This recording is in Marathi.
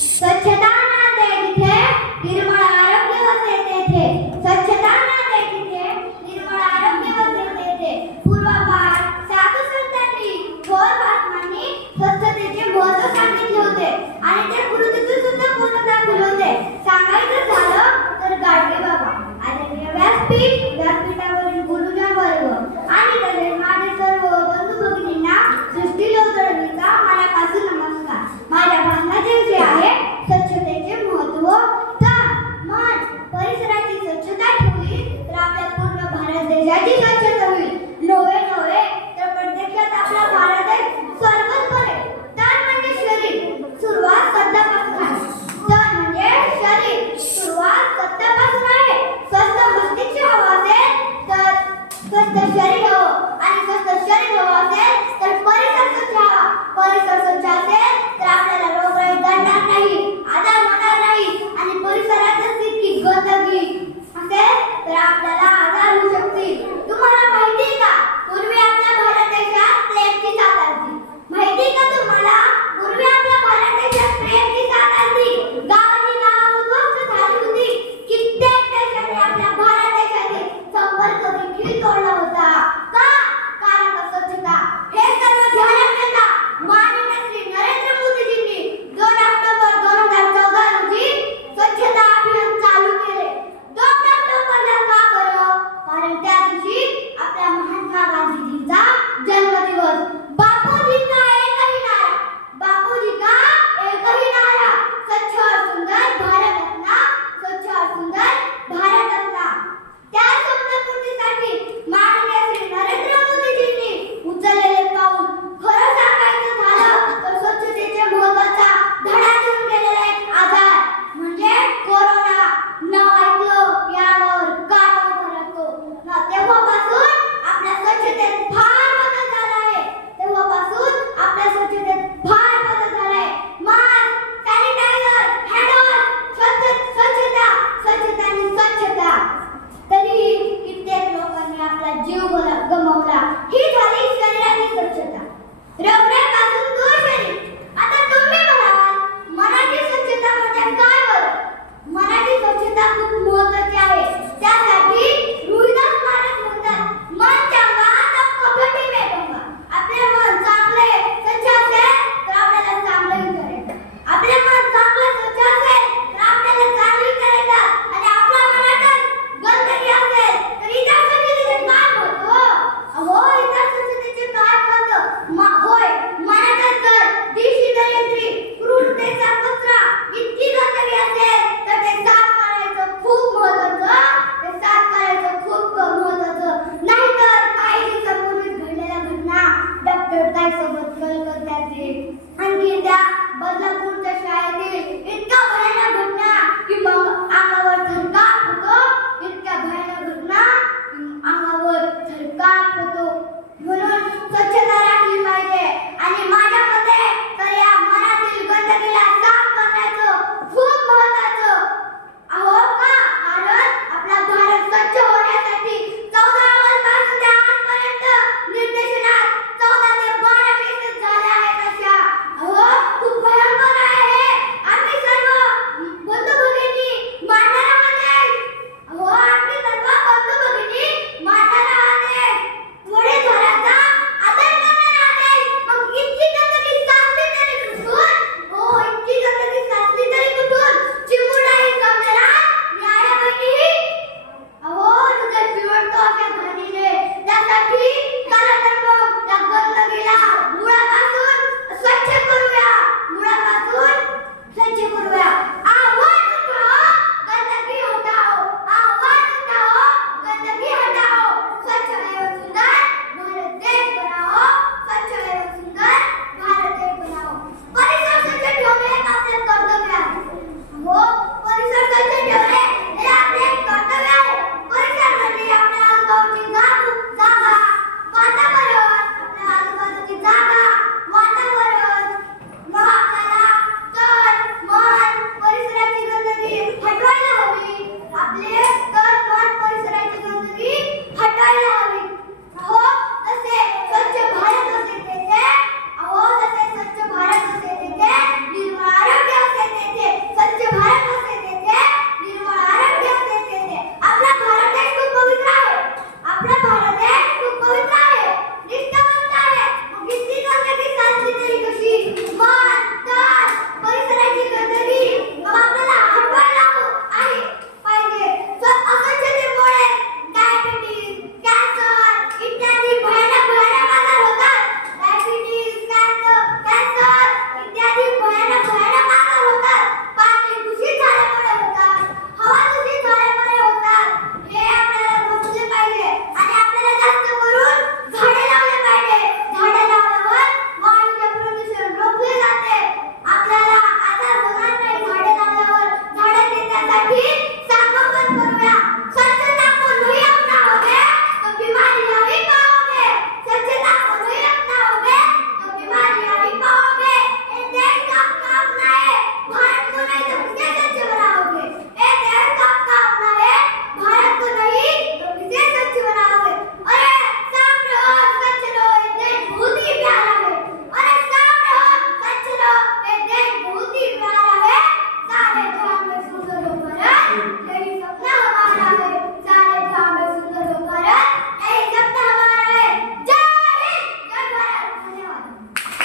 स्वच्छता ना ते तिथे निर्मळ आरोग्य होते तेथे स्वच्छता ना ते तिथे निर्मळ आरोग्य होते तेथे पूर्व भारत साधू संतांनी थोर महात्मांनी स्वच्छतेचे महत्त्व सांगितले होते. आणि ते कृतीतून सुद्धा पूर्ण दाखवले होते. सांगायचं झालं तर गाडगे बाबा. आणि व्यासपीठ व्यासपीठ Aquí कधीच होता. रबरापासून दूर झाली. आता तुम्ही म्हणाल मनाची स्वच्छता म्हणजे काय बरं? मनाची स्वच्छता खूप बदलापूरच्या